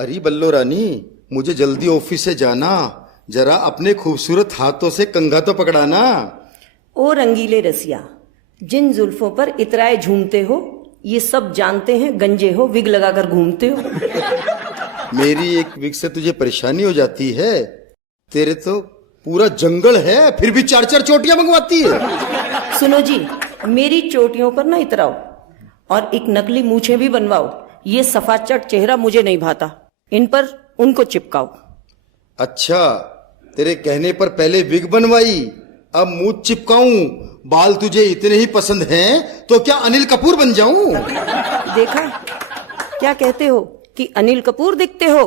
अरे बल्लो रानी, मुझे जल्दी ऑफिस से जाना, जरा अपने खूबसूरत हाथों से कंघा तो पकड़ाना। ओ रंगीले रसिया, जिन जुल्फों पर इतराए झूमते हो, ये सब जानते हैं गंजे हो, विग लगाकर घूमते हो। मेरी एक विग से तुझे परेशानी हो जाती है? तेरे तो पूरा जंगल है, फिर भी 4-4 चोटियां मंगवाती है। सुनो जी, मेरी चोटियों पर ना इतराओ और एक नकली मूछें भी बनवाओ। ये सफाचट चेहरा मुझे नहीं भाता, इन पर उनको चिपकाओ। अच्छा, तेरे कहने पर पहले विग बनवाई, अब मुंह चिपकाऊं। बाल तुझे इतने ही पसंद हैं तो क्या अनिल कपूर बन जाऊं? देखा, क्या कहते हो कि अनिल कपूर दिखते हो?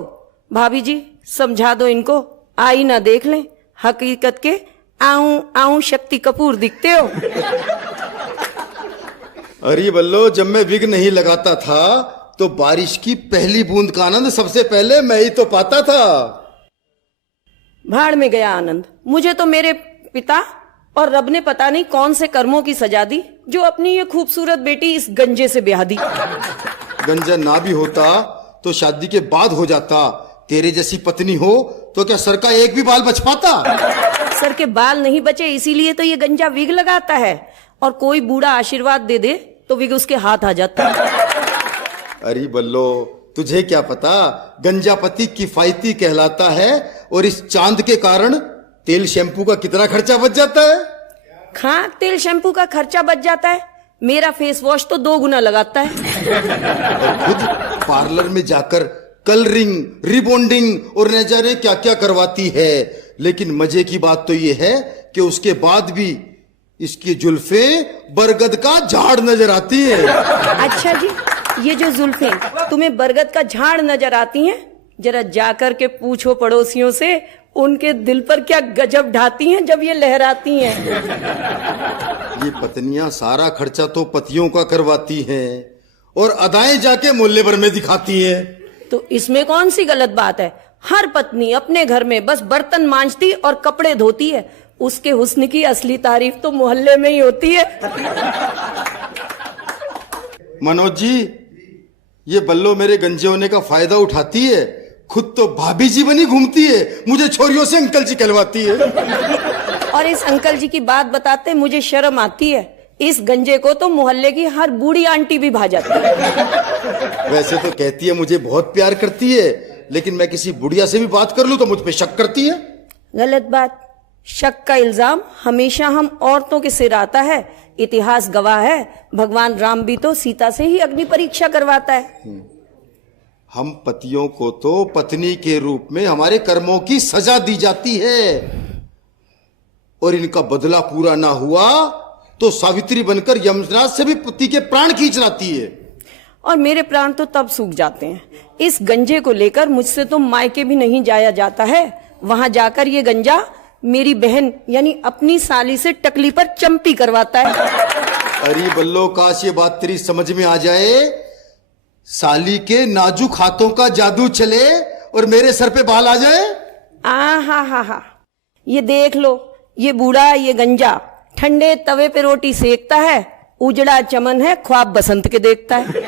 भाभी जी समझा दो इनको, आईना देख लें, हकीकत के आऊं आऊं शक्ति कपूर दिखते हो। अरे बल्लो, जब मैं विग नहीं लगाता था तो बारिश की पहली बूंद का आनंद सबसे पहले मैं ही तो पाता था। भाड़ में गया आनंद, मुझे तो मेरे पिता और रब ने पता नहीं कौन से कर्मों की सजा दी जो अपनी ये खूबसूरत बेटी इस गंजे से ब्याह दी। गंजा ना भी होता तो शादी के बाद हो जाता। तेरे जैसी पत्नी हो तो क्या सर का एक भी बाल बच पाता? सर के बाल नहीं बचे, इसीलिए तो ये गंजा विग लगाता है, और कोई बूढ़ा आशीर्वाद दे दे तो विग उसके हाथ आ जाता। अरे बल्लो, तुझे क्या पता, गंजा पति किफायती कहलाता है, और इस चांद के कारण तेल शैम्पू का कितना खर्चा बच जाता है। खाक तेल शैम्पू का खर्चा बच जाता है, मेरा फेस वॉश तो 2 गुना लगाता है। और खुद पार्लर में जाकर कलरिंग, रिबॉन्डिंग और न जाने क्या क्या करवाती है। लेकिन मजे की बात तो ये है कि उसके बाद भी इसकी जुल्फे बरगद का झाड़ नजर आती है। अच्छा जी, ये जो जुल्फे तुम्हें बरगद का झाड़ नजर आती हैं, जरा जाकर के पूछो पड़ोसियों से, उनके दिल पर क्या गजब ढाती हैं जब ये लहराती हैं। ये पत्नियां सारा खर्चा तो पतियों का करवाती हैं और अदाएं जाके मोहल्ले भर में दिखाती हैं। तो इसमें कौन सी गलत बात है? हर पत्नी अपने घर में बस बर्तन मांजती और कपड़े धोती है, उसके हुस्न की असली तारीफ तो मोहल्ले में ही होती है। मनोज जी, ये बल्लो मेरे गंजे होने का फायदा उठाती है, खुद तो भाभी जी बनी घूमती है, मुझे छोरियों से अंकल जी कहलवाती है। और इस अंकल जी की बात बताते मुझे शर्म आती है, इस गंजे को तो मोहल्ले की हर बूढ़ी आंटी भी भा जाती है। वैसे तो कहती है मुझे बहुत प्यार करती है, लेकिन मैं किसी बुढ़िया से भी बात कर लूं तो मुझ पे शक करती है। गलत बात, शक का इल्जाम हमेशा हम औरतों के सिर आता है। इतिहास गवाह है, भगवान राम भी तो सीता से ही अग्नि परीक्षा करवाता है। हम पतियों को तो पत्नी के रूप में हमारे कर्मों की सजा दी जाती है, और इनका बदला पूरा ना हुआ तो सावित्री बनकर यमराज से भी पति के प्राण खींच लाती है। और मेरे प्राण तो तब सूख जाते हैं, इस गंजे को लेकर मुझसे तो मायके भी नहीं जाया जाता है। वहां जाकर ये गंजा मेरी बहन यानी अपनी साली से टकली पर चंपी करवाता है। अरे बल्लो, काश ये बात तेरी समझ में आ जाए, साली के नाजुक हाथों का जादू चले और मेरे सर पे बाल आ जाए। हा, ये देख लो, ये बूढ़ा, ये गंजा ठंडे तवे पे रोटी सेकता है, उजड़ा चमन है, ख्वाब बसंत के देखता है।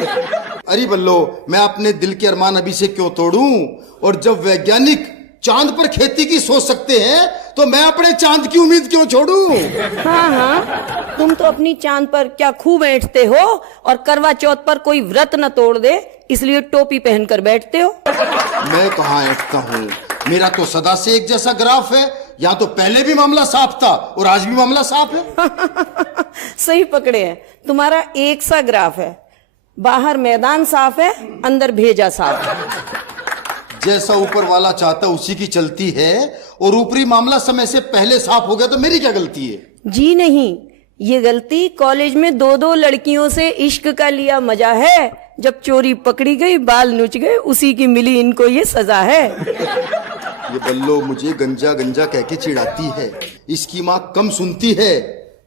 अरे बल्लो, मैं अपने दिल के अरमान अभी से क्यों तोड़ूं? और जब वैज्ञानिक चांद पर खेती की सोच सकते हैं तो मैं अपने चांद की उम्मीद क्यों छोड़ूं? हाँ, तुम तो अपनी चांद पर क्या खूब बैठते हो, और करवा चौथ पर कोई व्रत न तोड़ दे इसलिए टोपी पहनकर बैठते हो। मैं कहाँ ऐठता हूँ, मेरा तो सदा से एक जैसा ग्राफ है। यहाँ तो पहले भी मामला साफ था और आज भी मामला साफ है। सही पकड़े हैं, तुम्हारा एक सा ग्राफ है, बाहर मैदान साफ है, अंदर भेजा साफ है। जैसा ऊपर वाला चाहता उसी की चलती है, और ऊपरी मामला समय से पहले साफ हो गया तो मेरी क्या गलती है? जी नहीं, ये गलती कॉलेज में 2-2 लड़कियों से इश्क का लिया मजा है, जब चोरी पकड़ी गई, बाल नुच गए, उसी की मिली इनको ये सजा है। ये बल्लो मुझे गंजा गंजा कह के चिढ़ाती है, इसकी माँ कम सुनती है,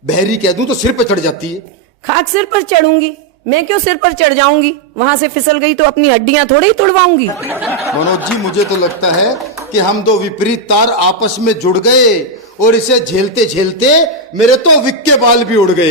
बहरी कह दूं तो सिर पर चढ़ जाती है। खाक सिर पर चढ़ूंगी, मैं क्यों सिर पर चढ़ जाऊंगी? वहां से फिसल गई तो अपनी हड्डियां थोड़ी ही तुड़वाऊंगी। मनोज जी, मुझे तो लगता है कि हम दो विपरीत तार आपस में जुड़ गए, और इसे झेलते झेलते मेरे तो विक के बाल भी उड़ गए।